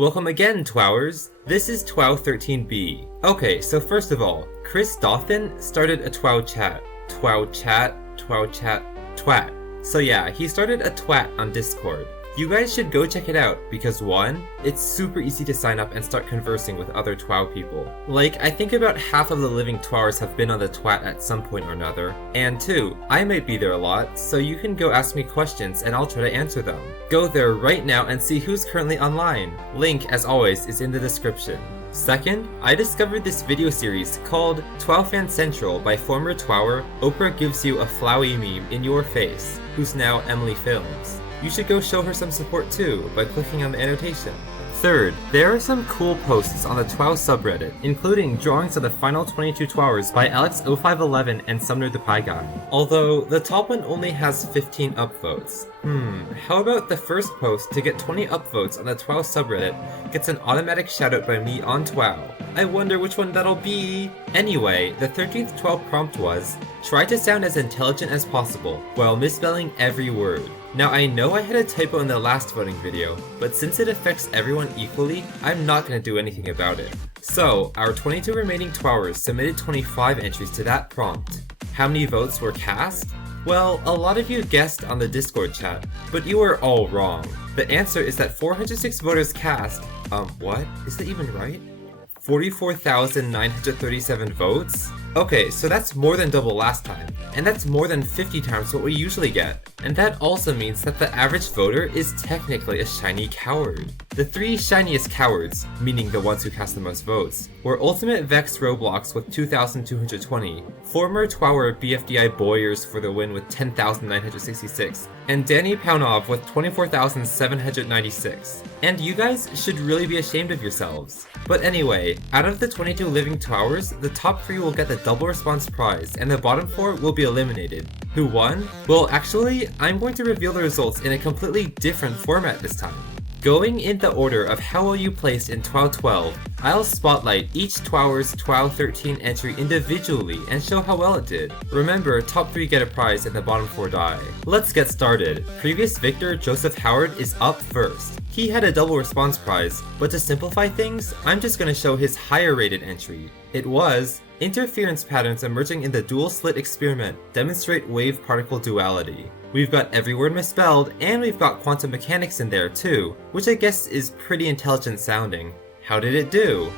Welcome again, TWOWers! This is TWOW 13B. Okay, so first of all, Chris Dauphin started a TWOW chat. TWOW chat, twat. So yeah, he started a twat on Discord. You guys should go check it out because 1, it's super easy to sign up and start conversing with other TWOW people. Like, I think about half of the living TWOWers have been on the twat at some point or another. And 2, I might be there a lot, so you can go ask me questions and I'll try to answer them. Go there right now and see who's currently online. Link, as always, is in the description. Second, I discovered this video series called TWOW Fan Central by former TWOWer Oprah Gives You a Flowey Meme in Your Face, who's now Emily Films. You should go show her some support too by clicking on the annotation. Third, there are some cool posts on the TWOW subreddit, including drawings of the final 22 TWOWers by Alex0511 and Sumner the Pie Guy. Although, the top one only has 15 upvotes. How about the first post to get 20 upvotes on the TWOW subreddit gets an automatic shoutout by me on TWOW. I wonder which one that'll be. Anyway, the 13th TWOW prompt was, try to sound as intelligent as possible while misspelling every word. Now I know I had a typo in the last voting video, but since it affects everyone equally, I'm not going to do anything about it. So, our 22 remaining TWOWers submitted 25 entries to that prompt. How many votes were cast? Well, a lot of you guessed on the Discord chat, but you were all wrong. The answer is that 406 voters cast, what? Is that even right? 44,937 votes? Okay, so that's more than double last time, and that's more than 50 times what we usually get. And that also means that the average voter is technically a shiny coward. The 3 shiniest cowards, meaning the ones who cast the most votes, were Ultimate Vex Roblox with 2,220, former TWOWer BFDI Boyers for the win with 10,966, and Danny Paunov with 24,796. And you guys should really be ashamed of yourselves. But anyway, out of the 22 living TWOWers, the top 3 will get the double response prize, and the bottom 4 will be eliminated. Who won? Well, actually, I'm going to reveal the results in a completely different format this time. Going in the order of how well you placed in TWOW 12, I'll spotlight each TWOWer's TWOW 13 entry individually and show how well it did. Remember, top 3 get a prize and the bottom 4 die. Let's get started. Previous victor Joseph Howard is up first. He had a double response prize, but to simplify things, I'm just going to show his higher rated entry. It was, interference patterns emerging in the dual slit experiment demonstrate wave-particle duality. We've got every word misspelled, and we've got quantum mechanics in there too, which I guess is pretty intelligent sounding. How did it do?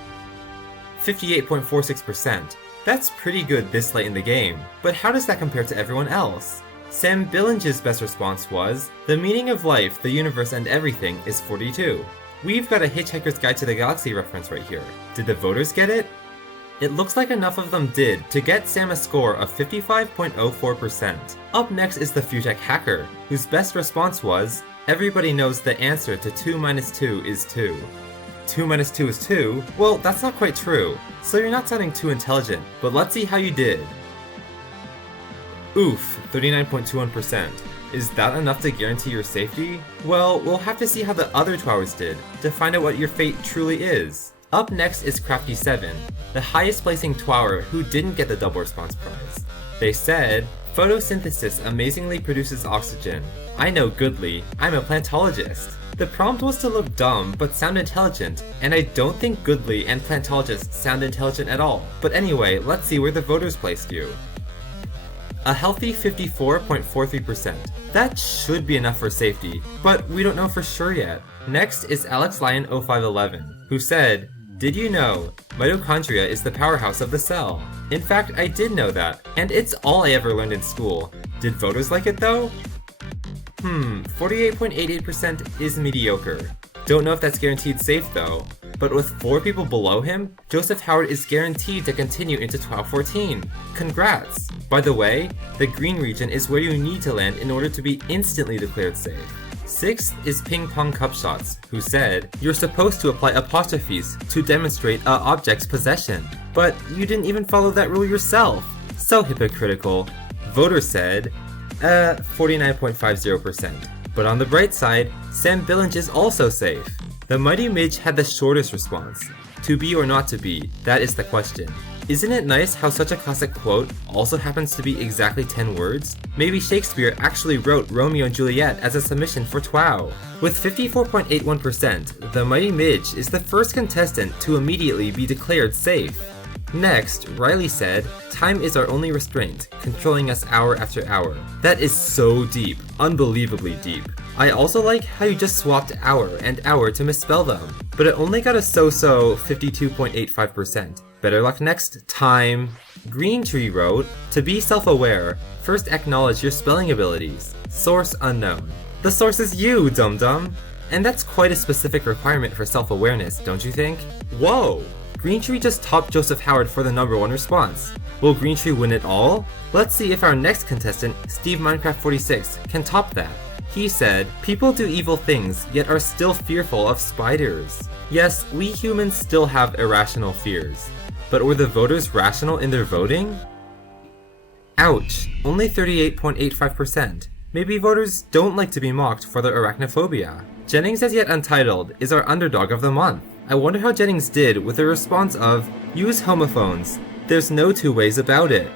58.46%. That's pretty good this late in the game, but how does that compare to everyone else? Sam Billinge's best response was, the meaning of life, the universe, and everything is 42. We've got a Hitchhiker's Guide to the Galaxy reference right here. Did the voters get it? It looks like enough of them did to get Sam a score of 55.04%. Up next is the Futech Hacker, whose best response was, everybody knows the answer to 2 minus 2 is 2. 2 minus 2 is 2? Well, that's not quite true, so you're not sounding too intelligent, but let's see how you did. Oof, 39.21%. Is that enough to guarantee your safety? Well, we'll have to see how the other TWOWers did to find out what your fate truly is. Up next is Crafty7, the highest placing TWOWer who didn't get the double response prize. They said, photosynthesis amazingly produces oxygen. I know goodly, I'm a plantologist. The prompt was to look dumb but sound intelligent, and I don't think goodly and plantologist sound intelligent at all. But anyway, let's see where the voters placed you. A healthy 54.43%. That should be enough for safety, but we don't know for sure yet. Next is AlexLion0511, who said, did you know mitochondria is the powerhouse of the cell? In fact, I did know that, and it's all I ever learned in school. Did voters like it though? 48.88% is mediocre. Don't know if that's guaranteed safe though. But with 4 people below him, Joseph Howard is guaranteed to continue into TWOW 14. Congrats! By the way, the green region is where you need to land in order to be instantly declared safe. 6th is Ping Pong Cupshots, who said, you're supposed to apply apostrophes to demonstrate a object's possession, but you didn't even follow that rule yourself. So hypocritical. Voters said, 49.50%. But on the bright side, Sam Billinge is also safe. The Mighty Midge had the shortest response. To be or not to be, that is the question. Isn't it nice how such a classic quote also happens to be exactly 10 words? Maybe Shakespeare actually wrote Romeo and Juliet as a submission for TWOW. With 54.81%, the Mighty Midge is the first contestant to immediately be declared safe. Next, Riley said, "Time is our only restraint, controlling us hour after hour." That is so deep, unbelievably deep. I also like how you just swapped hour and hour to misspell them, but it only got a so-so 52.85%. Better luck next time. Green Tree wrote, "To be self-aware, first acknowledge your spelling abilities. Source unknown." The source is you, dum-dum! And that's quite a specific requirement for self-awareness, don't you think? Whoa! Green Tree just topped Joseph Howard for the #1 response. Will Green Tree win it all? Let's see if our next contestant, Steve Minecraft46, can top that. He said, "People do evil things, yet are still fearful of spiders." Yes, we humans still have irrational fears. But were the voters rational in their voting? Ouch, only 38.85%. Maybe voters don't like to be mocked for their arachnophobia. Jennings As Yet Untitled is our underdog of the month. I wonder how Jennings did with the response of, "Use homophones. There's no two ways about it."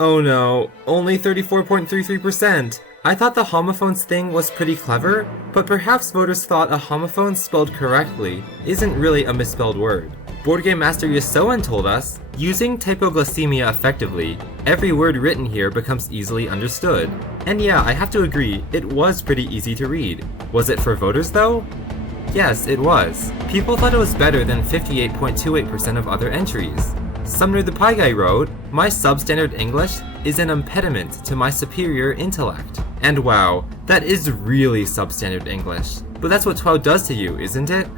Oh no, only 34.33%. I thought the homophones thing was pretty clever, but perhaps voters thought a homophone spelled correctly isn't really a misspelled word. Board Game Master Yasoan told us, "Using typoglycemia effectively, every word written here becomes easily understood." And yeah, I have to agree, it was pretty easy to read. Was it for voters though? Yes, it was. People thought it was better than 58.28% of other entries. Sumner the Pie Guy wrote, "My substandard English is an impediment to my superior intellect." And wow, that is really substandard English. But that's what TWOW does to you, isn't it?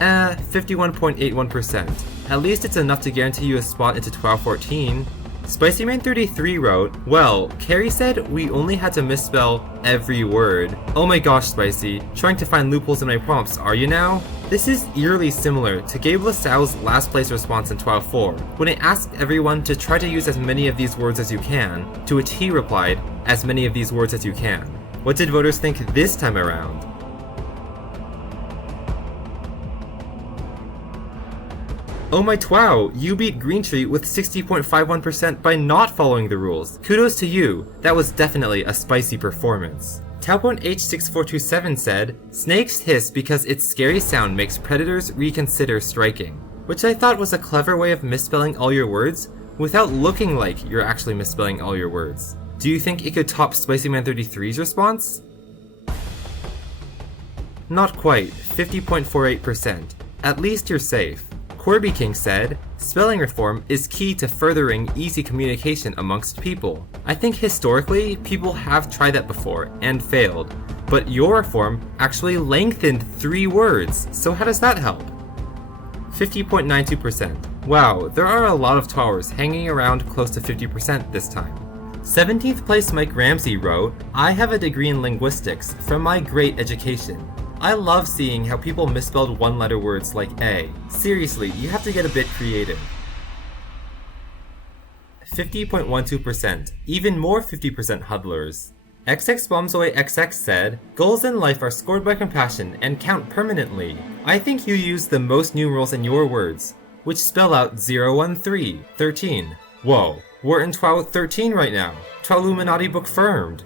51.81%. At least it's enough to guarantee you a spot into TWOW 14. SpicyMan33 wrote, "Well, Carrie said we only had to misspell every word." Oh my gosh, Spicy, trying to find loopholes in my prompts, are you now? This is eerily similar to Gabe LaSalle's last place response in TWOW 4, when I asked everyone to try to use as many of these words as you can, to which he replied, "As many of these words as you can." What did voters think this time around? Oh my TWOW, you beat Green Tree with 60.51% by not following the rules. Kudos to you, that was definitely a spicy performance. Tauponh6427 said, "Snakes hiss because its scary sound makes predators reconsider striking," which I thought was a clever way of misspelling all your words without looking like you're actually misspelling all your words. Do you think it could top SpicyMan33's response? Not quite, 50.48%. At least you're safe. Corby King said, "Spelling reform is key to furthering easy communication amongst people. I think historically, people have tried that before and failed, but your reform actually lengthened 3 words, so how does that help?" 50.92%. Wow, there are a lot of TWOWers hanging around close to 50% this time. 17th place Mike Ramsey wrote, "I have a degree in linguistics from my great education. I love seeing how people misspelled one-letter words like A. Seriously, you have to get a bit creative." 50.12%, even more 50% huddlers. XXBombsAwayXX said, "Goals in life are scored by compassion and count permanently. I think you use the most numerals in your words, which spell out 013, 13. Whoa, we're in TWOW 13 right now. TWOWluminati book firmed."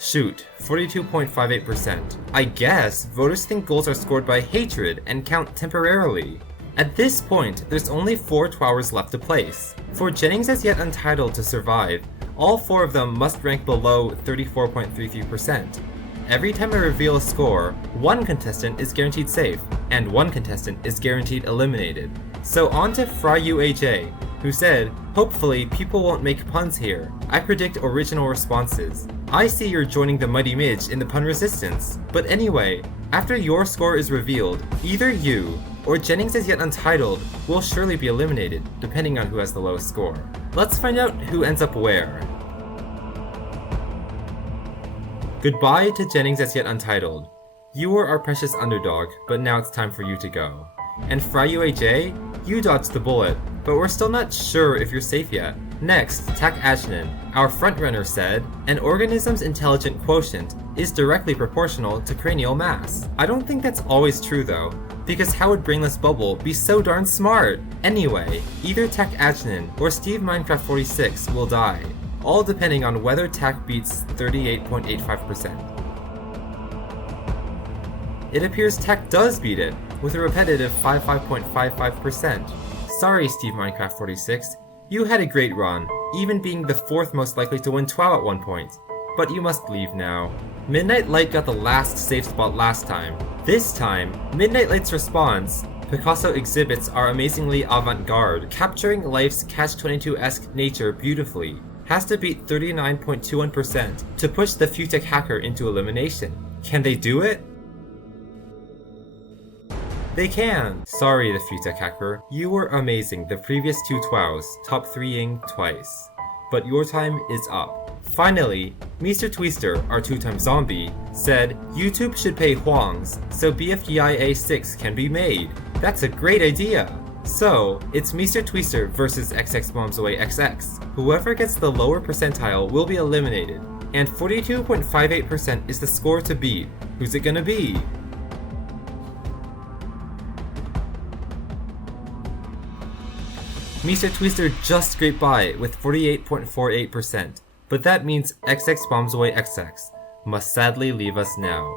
Shoot, 42.58%. I guess voters think goals are scored by hatred and count temporarily. At this point, there's only 4 TWOWers left to place. For Jennings As Yet Untitled to survive, all 4 of them must rank below 34.33%. Every time I reveal a score, 1 contestant is guaranteed safe, and 1 contestant is guaranteed eliminated. So on to FryUAJ, who said, "Hopefully people won't make puns here. I predict original responses. I see you're joining the Mighty Midge in the pun resistance. But anyway, after your score is revealed, either you or Jennings As Yet Untitled will surely be eliminated, depending on who has the lowest score. Let's find out who ends up where." Goodbye to Jennings As Yet Untitled. You were our precious underdog, but now it's time for you to go. And FryUAJ, you dodged the bullet, but we're still not sure if you're safe yet. Next, Tak Ajnan, our frontrunner, said, an organism's intelligent quotient is directly proportional to cranial mass. I don't think that's always true though, because how would Brainless Bubble be so darn smart? Anyway, either Tak Ajnan or Steve Minecraft46 will die, all depending on whether Tak beats 38.85%. It appears Tak does beat it, with a repetitive 55.55%. Sorry Steve Minecraft46, you had a great run, even being the 4th most likely to win TWOW at one point. But you must leave now. Midnight Light got the last safe spot last time. This time, Midnight Light's response, Picasso exhibits are amazingly avant-garde, capturing life's Catch-22-esque nature beautifully, has to beat 39.21% to push the Futech hacker into elimination. Can they do it? They can! Sorry, the Futech hacker. You were amazing the previous 2 TWOWs, top 3ing twice. But your time is up. Finally, Mr. Twister, our 2-time zombie, said YouTube should pay Huangs so BFDIA 6 can be made. That's a great idea! So, it's Mr. Twister versus XX Bombs Away XX. Whoever gets the lower percentile will be eliminated, and 42.58% is the score to beat. Who's it gonna be? Mr. Twister just scraped by with 48.48%, but that means XX Bombs Away XX must sadly leave us now.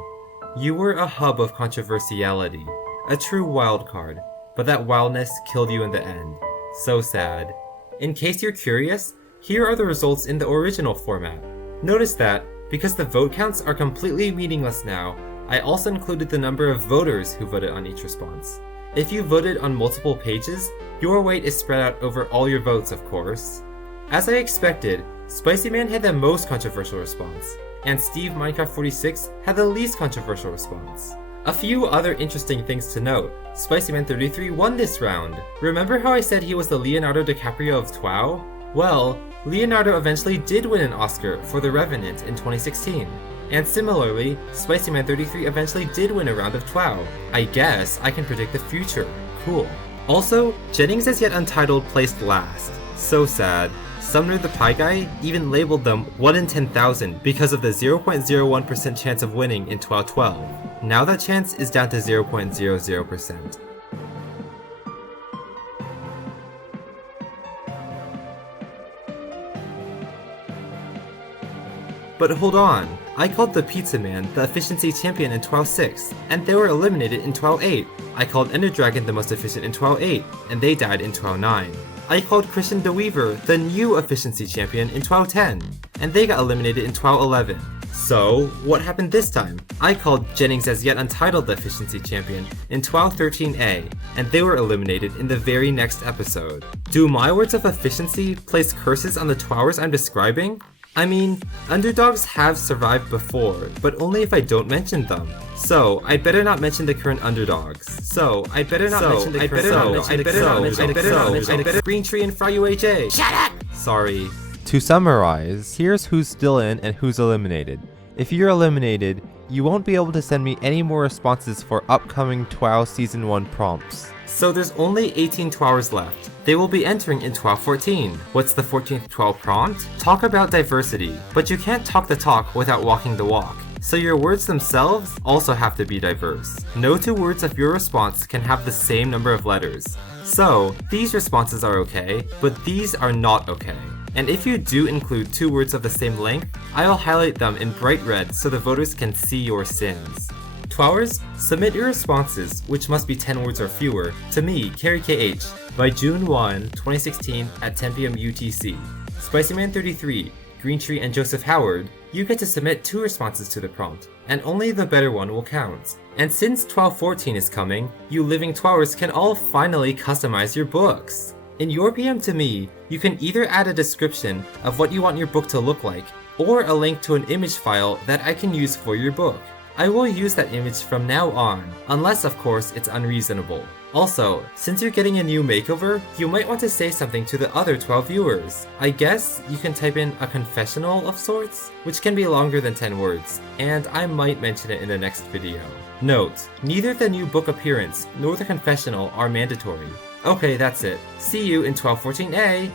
You were a hub of controversiality, a true wildcard, but that wildness killed you in the end. So sad. In case you're curious, here are the results in the original format. Notice that, because the vote counts are completely meaningless now, I also included the number of voters who voted on each response. If you voted on multiple pages, your weight is spread out over all your votes, of course. As I expected, Spicy Man had the most controversial response, and Steve Minecraft46 had the least controversial response. A few other interesting things to note. Spicy Man 33 won this round. Remember how I said he was the Leonardo DiCaprio of TWOW? Well, Leonardo eventually did win an Oscar for The Revenant in 2016. And similarly, Spicy Man 33 eventually did win a round of TWOW. I guess I can predict the future. Cool. Also, Jennings As Yet Untitled placed last. So sad. Sumner the Pie Guy even labeled them 1 in 10,000 because of the 0.01% chance of winning in TWOW 12. Now that chance is down to 0.00%. But hold on, I called the Pizza Man the efficiency champion in TWOW 6, and they were eliminated in TWOW 8. I called Ender Dragon the most efficient in TWOW 8, and they died in TWOW 9. I called Christian DeWeaver the new efficiency champion in TWOW 10, and they got eliminated in TWOW 11. So, what happened this time? I called Jennings As Yet Untitled the efficiency champion in TWOW 13A, and they were eliminated in the very next episode. Do my words of efficiency place curses on the TWOWers I'm describing? I mean, underdogs have survived before, but only if I don't mention them. So, I'd better not mention the current underdogs. Green Tree and Fry UHA. Shut up! Sorry. To summarize, here's who's still in and who's eliminated. If you're eliminated, you won't be able to send me any more responses for upcoming TWOW Season 1 prompts. So there's only 18 TWOWers left. They will be entering in TWOW 14. What's the 14th TWOW prompt? Talk about diversity, but you can't talk the talk without walking the walk. So your words themselves also have to be diverse. No 2 words of your response can have the same number of letters. So, these responses are okay, but these are not okay. And if you do include 2 words of the same length, I'll highlight them in bright red so the voters can see your sins. TWOWers, submit your responses, which must be 10 words or fewer, to me, Carrie KH, by June 1, 2016 at 10 PM UTC. SpicyMan33, Green Tree, and Joseph Howard, you get to submit 2 responses to the prompt, and only the better one will count. And since TWOW 14 is coming, you living TWOWers can all finally customize your books. In your PM to me, you can either add a description of what you want your book to look like, or a link to an image file that I can use for your book. I will use that image from now on, unless of course it's unreasonable. Also, since you're getting a new makeover, you might want to say something to the other 12 viewers. I guess you can type in a confessional of sorts, which can be longer than 10 words, and I might mention it in the next video. Note, neither the new book appearance nor the confessional are mandatory. Okay, that's it. See you in TWOW 14A!